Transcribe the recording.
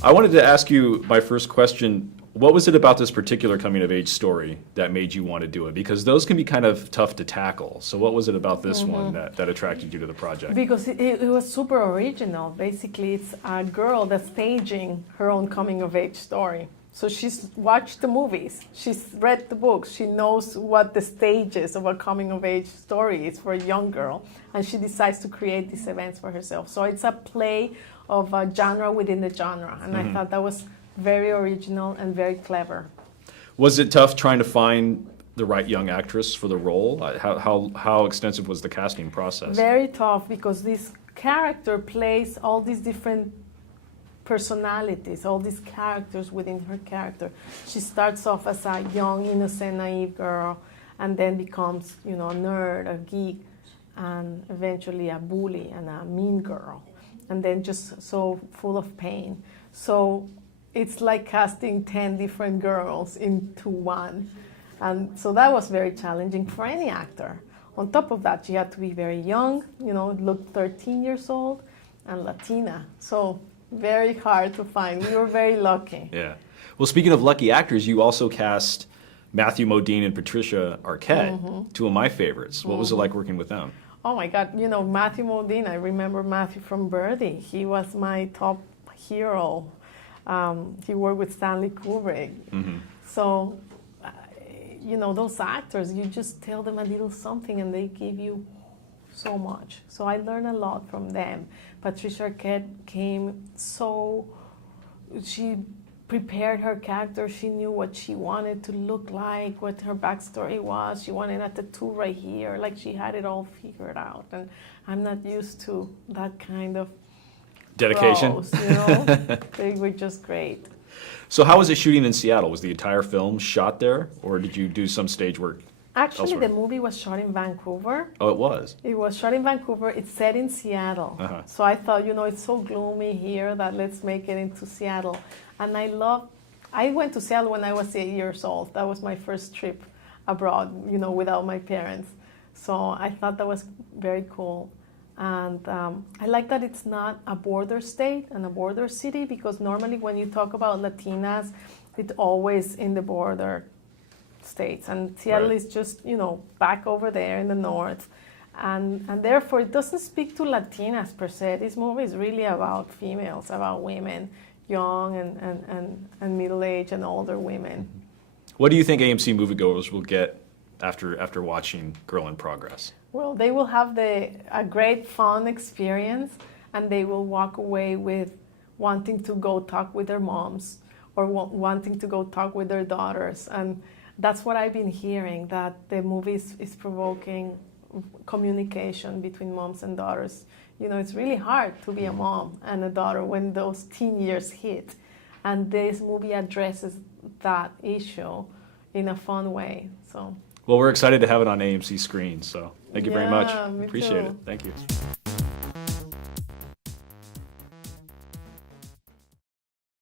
I wanted to ask you my first question. What was it about this particular coming-of-age story that made you want to do it? Because those can be kind of tough to tackle. So what was it about this one that attracted you to the project? Because it was super original. Basically, it's a girl that's staging her own coming-of-age story. So she's watched the movies, she's read the books, she knows what the stages of a coming-of-age story is for a young girl, and she decides to create these events for herself. So it's a play of a genre within the genre, and I thought that was very original and very clever. Was it tough trying to find the right young actress for the role? How extensive was the casting process? Very tough, because this character plays all these different personalities, all these characters within her character. She starts off as a young, innocent, naive girl, and then becomes, a nerd, a geek, and eventually a bully and a mean girl, and then just so full of pain. So it's like casting 10 different girls into one. And so that was very challenging for any actor. On top of that, you had to be very young, look 13 years old, and Latina. So very hard to find. We were very lucky. Yeah. Well, speaking of lucky actors, you also cast Matthew Modine and Patricia Arquette, two of my favorites. What was it like working with them? Oh my God, Matthew Modine, I remember Matthew from Birdie. He was my top hero. He worked with Stanley Kubrick. So, those actors, you just tell them a little something and they give you so much. So I learned a lot from them. Patricia Riggen came she prepared her character. She knew what she wanted to look like, what her backstory was. She wanted a tattoo right here, like she had it all figured out. And I'm not used to that kind of dedication. Pros, They were just great. So how was it shooting in Seattle? Was the entire film shot there, or did you do some stage work? Actually, elsewhere? the movie was shot in Vancouver. Oh, it was? It was shot in Vancouver. It's set in Seattle. So I thought, it's so gloomy here that let's make it into Seattle. And I went to Seattle when I was 8 years old. That was my first trip abroad, without my parents. So I thought that was very cool. And I like that it's not a border state and a border city, because normally when you talk about Latinas, it's always in the border states. And Seattle is just, back over there in the north. And therefore, it doesn't speak to Latinas per se. This movie is really about females, about women, young and middle-aged and older women. What do you think AMC moviegoers will get after watching Girl in Progress? Well, they will have a great, fun experience, and they will walk away with wanting to go talk with their moms or wanting to go talk with their daughters. And that's what I've been hearing, that the movie is provoking communication between moms and daughters. It's really hard to be a mom and a daughter when those teen years hit. And this movie addresses that issue in a fun way. So. Well, we're excited to have it on AMC screens, so thank you very much. Me Appreciate too. it. Thank you.